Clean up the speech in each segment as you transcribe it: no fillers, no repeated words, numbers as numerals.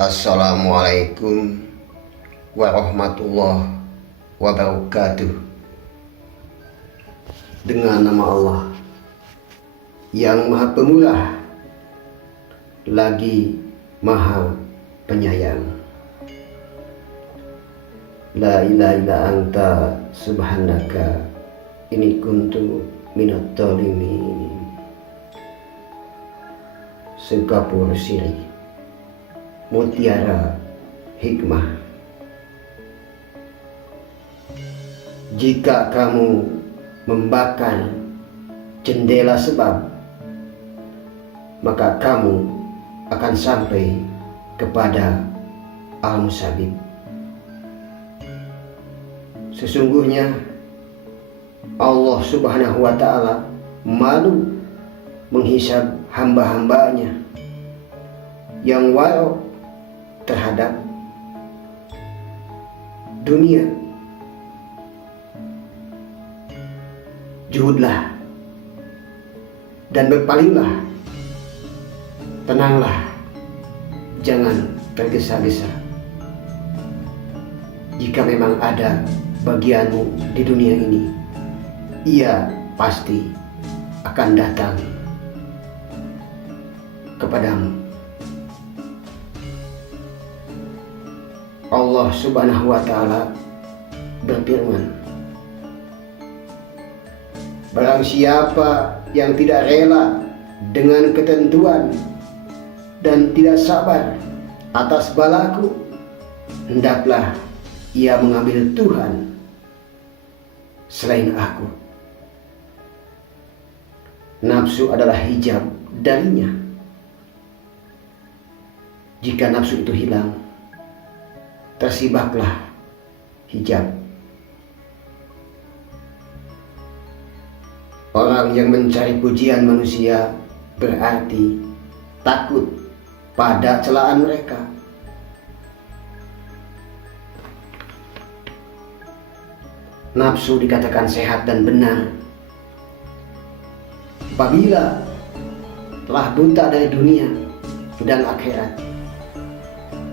Assalamualaikum warahmatullahi wabarakatuh. Dengan nama Allah yang Maha Pemurah lagi Maha Penyayang. La ilaha illa anta subhanaka inni kuntu minadh dhalimin. Segapur siri mutiara hikmah. Jika kamu membakar jendela sebab, maka kamu akan sampai kepada al-musabib. Sesungguhnya Allah Subhanahu wa ta'ala malu menghisab hamba-hambanya yang warok terhadap dunia. Juhudlah dan berpalinglah, tenanglah, jangan tergesa-gesa. Jika memang ada bagianmu di dunia ini, ia pasti akan datang kepadamu. Allah Subhanahu wa ta'ala berfirman, barang siapa yang tidak rela dengan ketentuan dan tidak sabar atas balaku, hendaklah ia mengambil Tuhan selain aku. Nafsu adalah hijab darinya. Jika nafsu itu hilang, tersibaklah hijab. Orang yang mencari pujian manusia berarti takut pada celaan mereka. Nafsu dikatakan sehat dan benar apabila telah buta dari dunia dan akhirat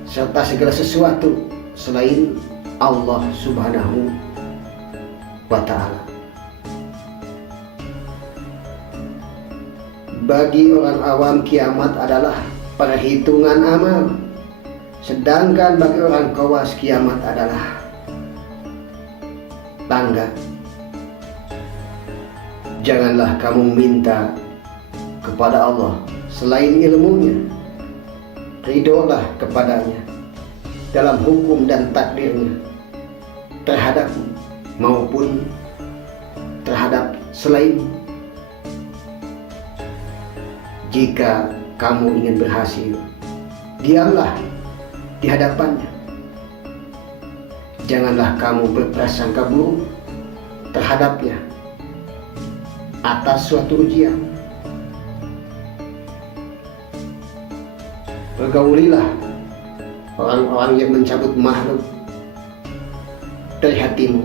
serta segala sesuatu selain Allah Subhanahu wa ta'ala. Bagi orang awam, kiamat adalah perhitungan amal, sedangkan bagi orang khawas kiamat adalah tangga. Janganlah kamu minta kepada Allah selain ilmunya. Ridholah kepadanya dalam hukum dan takdirnya terhadapmu maupun terhadap selainmu. Jika kamu ingin berhasil, diamlah di hadapannya. Janganlah kamu berprasangka buruk terhadapnya atas suatu ujian. Pergaulilah orang-orang yang mencabut makhluk dari hatimu.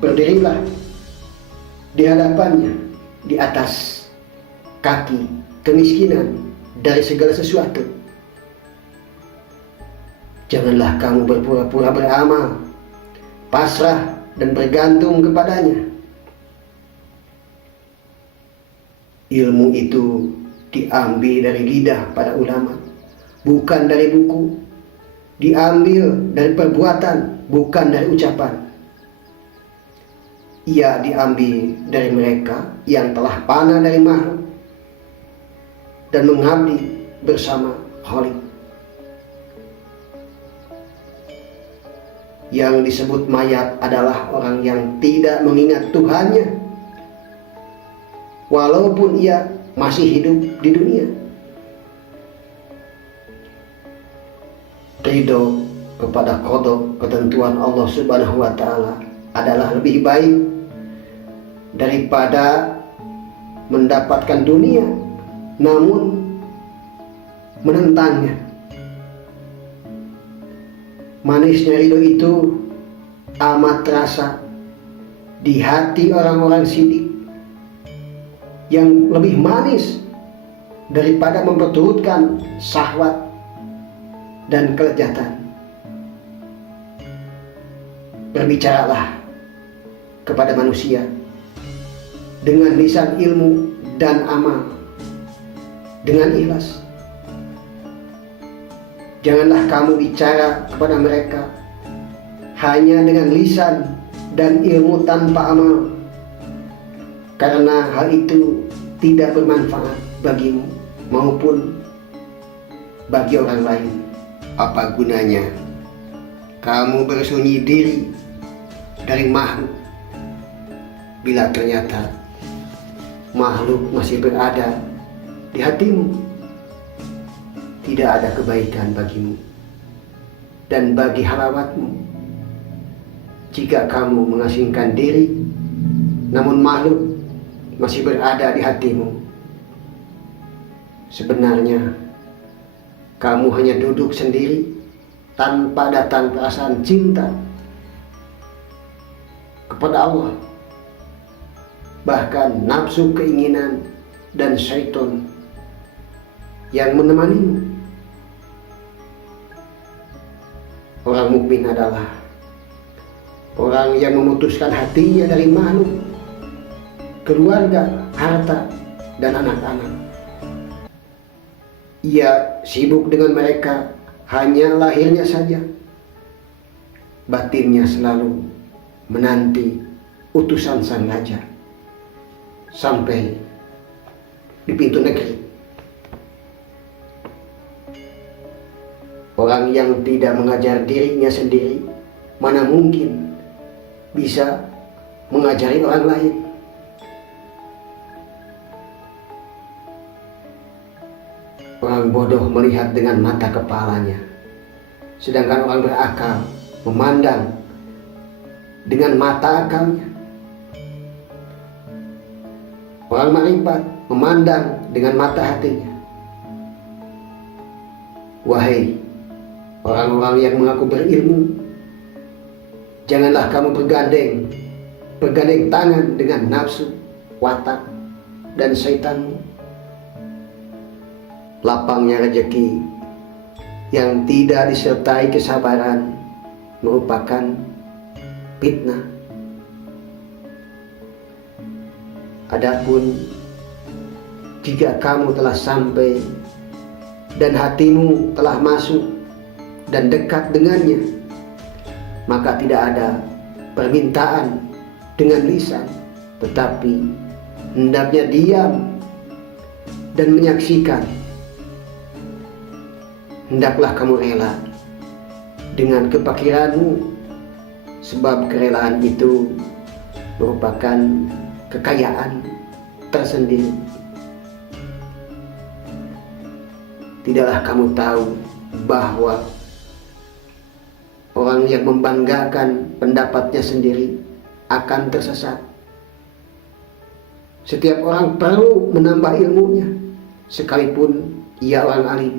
Berdirilah di hadapannya di atas kaki kemiskinan dari segala sesuatu. Janganlah kamu berpura-pura beramal, pasrah dan bergantung kepadanya. Ilmu itu diambil dari lidah para ulama, bukan dari buku. Diambil dari perbuatan, bukan dari ucapan. Ia diambil dari mereka yang telah panah dari makhluk dan mengabdi bersama Khalik. Yang disebut mayat adalah orang yang tidak mengingat Tuhannya, walaupun ia masih hidup di dunia. Ridho kepada qada ketentuan Allah Subhanahu wa ta'ala adalah lebih baik daripada mendapatkan dunia namun menentangnya. Manisnya ridho itu amat terasa di hati orang-orang sidik, yang lebih manis daripada memperturutkan syahwat dan kelezatan. Berbicaralah kepada manusia dengan lisan ilmu dan amal, dengan ikhlas. Janganlah kamu bicara kepada mereka hanya dengan lisan dan ilmu tanpa amal, karena hal itu tidak bermanfaat bagimu maupun bagi orang lain. Apa gunanya kamu bersunyi diri dari makhluk bila ternyata makhluk masih berada di hatimu? Tidak ada kebaikan bagimu dan bagi halawatmu jika kamu mengasingkan diri, namun makhluk masih berada di hatimu. Sebenarnya kamu hanya duduk sendiri tanpa datang perasaan cinta kepada Allah. Bahkan nafsu, keinginan, dan syaitan yang menemanimu. Orang mukmin adalah orang yang memutuskan hatinya dari makhluk, keluarga, harta, dan anak-anak. Ia sibuk dengan mereka hanya lahirnya saja. Batinnya selalu menanti utusan sang raja sampai di pintu negeri. Orang yang tidak mengajar dirinya sendiri, mana mungkin bisa mengajari orang lain. Orang bodoh melihat dengan mata kepalanya, sedangkan orang berakal memandang dengan mata akalnya. Orang makrifat memandang dengan mata hatinya. Wahai orang-orang yang mengaku berilmu, janganlah kamu bergandeng tangan dengan nafsu, watak, dan syaitanmu. Lapangnya rezeki yang tidak disertai kesabaran merupakan fitnah. Adapun jika kamu telah sampai dan hatimu telah masuk dan dekat dengannya, maka tidak ada permintaan dengan lisan, tetapi hendaknya diam dan menyaksikan. Hendaklah kamu rela dengan kepakiranmu, sebab kerelaan itu merupakan kekayaan tersendiri. Tidaklah kamu tahu bahwa orang yang membanggakan pendapatnya sendiri akan tersesat. Setiap orang perlu menambah ilmunya, sekalipun ia orang alim.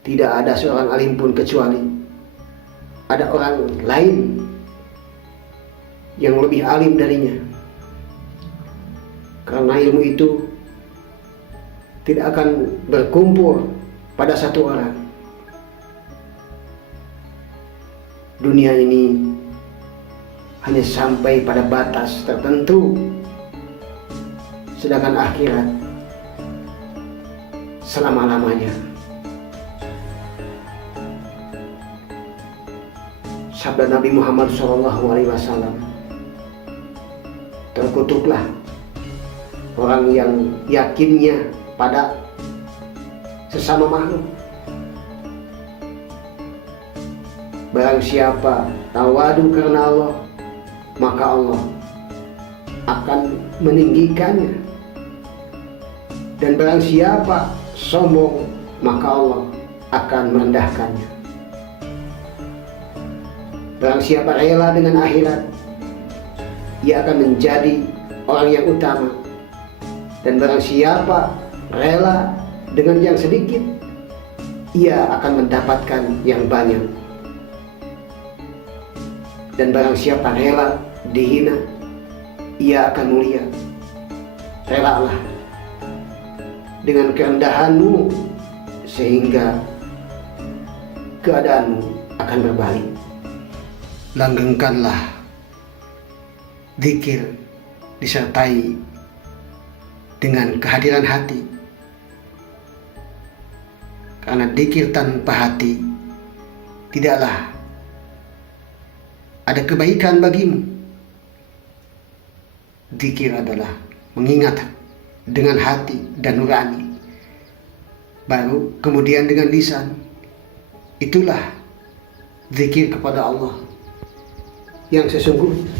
Tidak ada seorang alim pun kecuali ada orang lain yang lebih alim darinya. Karena ilmu itu tidak akan berkumpul pada satu orang. Dunia ini hanya sampai pada batas tertentu, sedangkan akhirat selama-lamanya. Sabda Nabi Muhammad SAW, terkutuklah orang yang yakinnya pada sesama makhluk. Barang siapa tawadu karena Allah, maka Allah akan meninggikannya. Dan barang siapa sombong, maka Allah akan merendahkannya. Barang siapa rela dengan akhirat, ia akan menjadi orang yang utama. Dan barang siapa rela dengan yang sedikit, ia akan mendapatkan yang banyak. Dan barang siapa rela dihina, ia akan mulia. Relalah dengan kerendahanmu sehingga keadaanmu akan berbalik. Langgengkanlah zikir disertai dengan kehadiran hati, karena zikir tanpa hati tidaklah ada kebaikan bagimu. Zikir adalah mengingat dengan hati dan nurani, baru kemudian dengan lisan. Itulah zikir kepada Allah yang sesungguhnya.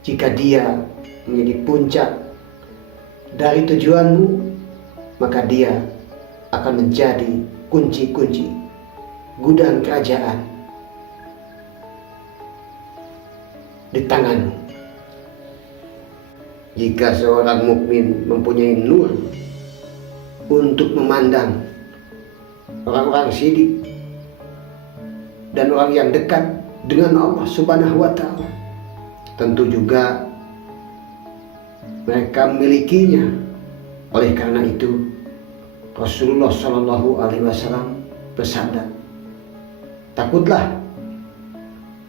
Jika dia menjadi puncak dari tujuanmu, maka dia akan menjadi kunci-kunci gudang kerajaan di tanganmu. Jika seorang mukmin mempunyai nur untuk memandang orang-orang sidik dan orang yang dekat dengan Allah Subhanahu wa Ta'ala, tentu juga mereka memilikinya. Oleh karena itu Rasulullah Shallallahu Alaihi Wasallam bersabda, takutlah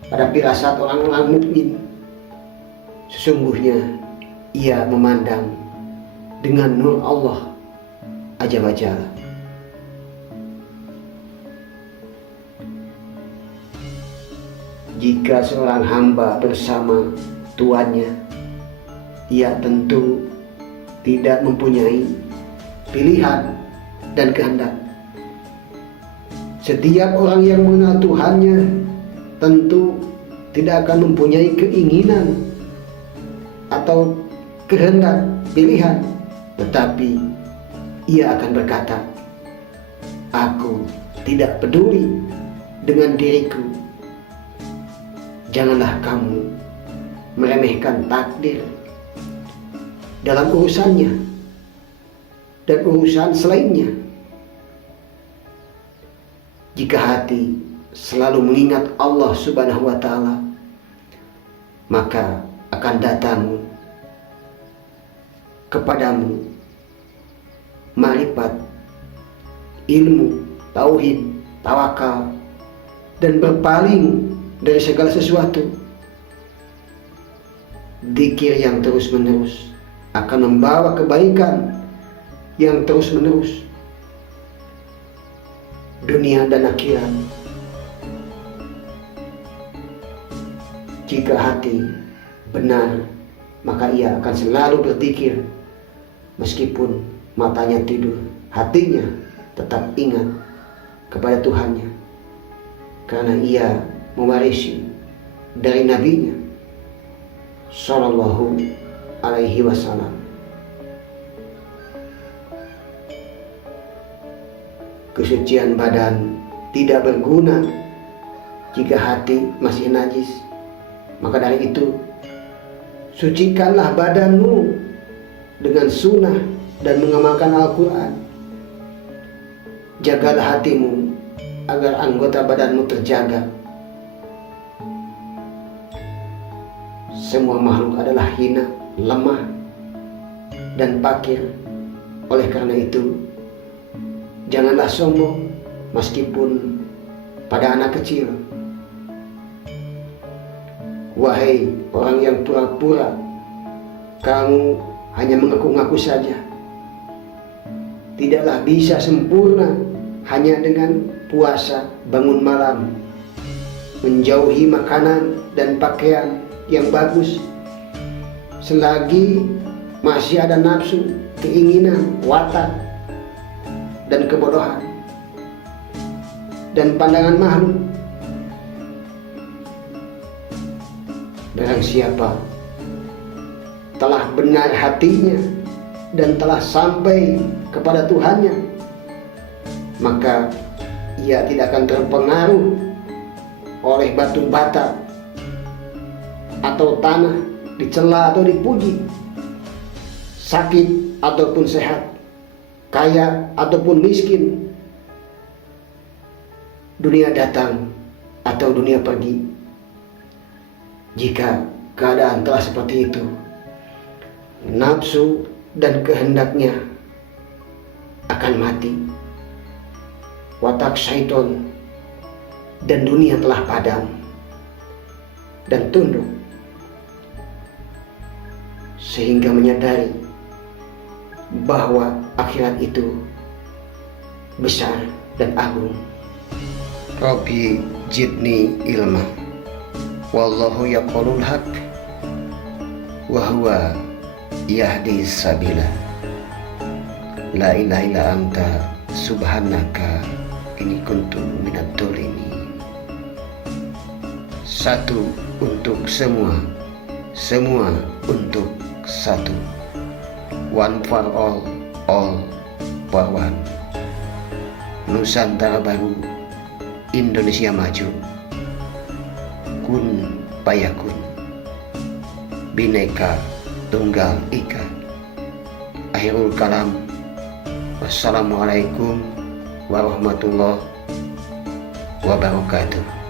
pada firasat orang-orang mukmin, sesungguhnya ia memandang dengan nur Allah Azza wa Jalla. Jika seorang hamba bersama tuannya, ia tentu tidak mempunyai pilihan dan kehendak. Setiap orang yang mengenal Tuhannya tentu tidak akan mempunyai keinginan atau kehendak pilihan, tetapi ia akan berkata, aku tidak peduli dengan diriku. Janganlah kamu meremehkan takdir dalam urusannya dan urusan selainnya. Jika hati selalu mengingat Allah Subhanahu wa Ta'ala, maka akan datang kepadamu marifat, ilmu, tauhid, tawakal, dan berpaling dari segala sesuatu. Zikir yang terus-menerus akan membawa kebaikan yang terus-menerus, dunia dan akhirat. Jika hati benar, maka ia akan selalu berzikir. Meskipun matanya tidur, hatinya tetap ingat kepada Tuhannya, karena ia mewarisi dari nabinya Sallallahu Alaihi Wasallam. Kesucian badan tidak berguna jika hati masih najis. Maka dari itu, sucikanlah badanmu dengan sunnah dan mengamalkan Al-Quran. Jagalah hatimu agar anggota badanmu terjaga. Semua makhluk adalah hina, lemah, dan fakir. Oleh karena itu, janganlah sombong meskipun pada anak kecil. Wahai orang yang pura-pura, kamu hanya mengaku-ngaku saja. Tidaklah bisa sempurna hanya dengan puasa, bangun malam, menjauhi makanan dan pakaian yang bagus. Selagi masih ada nafsu, keinginan, watak, dan kebodohan dan pandangan makhluk, barang siapa telah benar hatinya dan telah sampai kepada Tuhannya, maka ia tidak akan terpengaruh oleh batu bata atau tanah, dicela atau dipuji, sakit ataupun sehat, kaya ataupun miskin, dunia datang atau dunia pergi. Jika keadaan telah seperti itu, nafsu dan kehendaknya akan mati. Watak syaitan dan dunia telah padam dan tunduk, sehingga menyadari bahwa akhirat itu besar dan agung. Rabbi jidni ilma, wallahu yaqulul haq, wa huwa yahdi sabila, la ilaha illa anta subhanaka inni kuntu minadh dhalimin. Satu untuk semua, semua untuk satu. One for all for one. Nusantara baru, Indonesia maju. Kun payakun, Bhinneka Tunggal Ika. Akhirul kalam. Wassalamualaikum warahmatullahi wabarakatuh.